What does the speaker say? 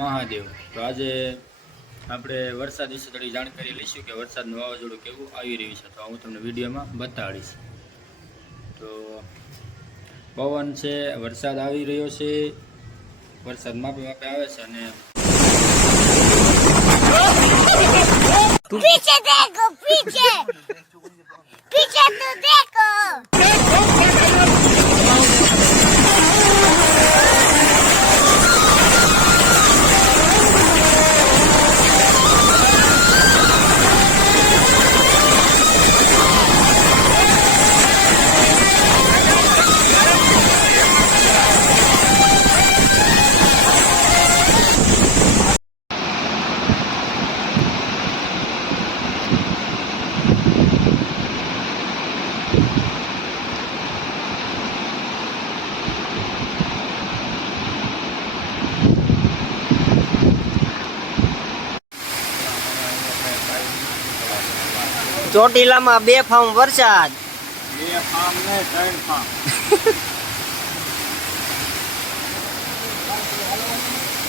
મહાદેવ। તો આજે આપણે વરસાદ વિશે થોડી જાણકારી લઈશું કે વરસાદનું વાવાઝોડું કેવું આવી રહ્યું છે, તો હું તમને વિડીયોમાં બતાડીશ। તો પવન છે, વરસાદ આવી રહ્યો છે, વરસાદ માપે માપે આવે છે અને पीछे देखो, पीछे पीछे तो देखो। ચોટીલામાં 2 ફાર્મ વરસાદ, 2 ફાર્મ ને 3 ફાર્મ।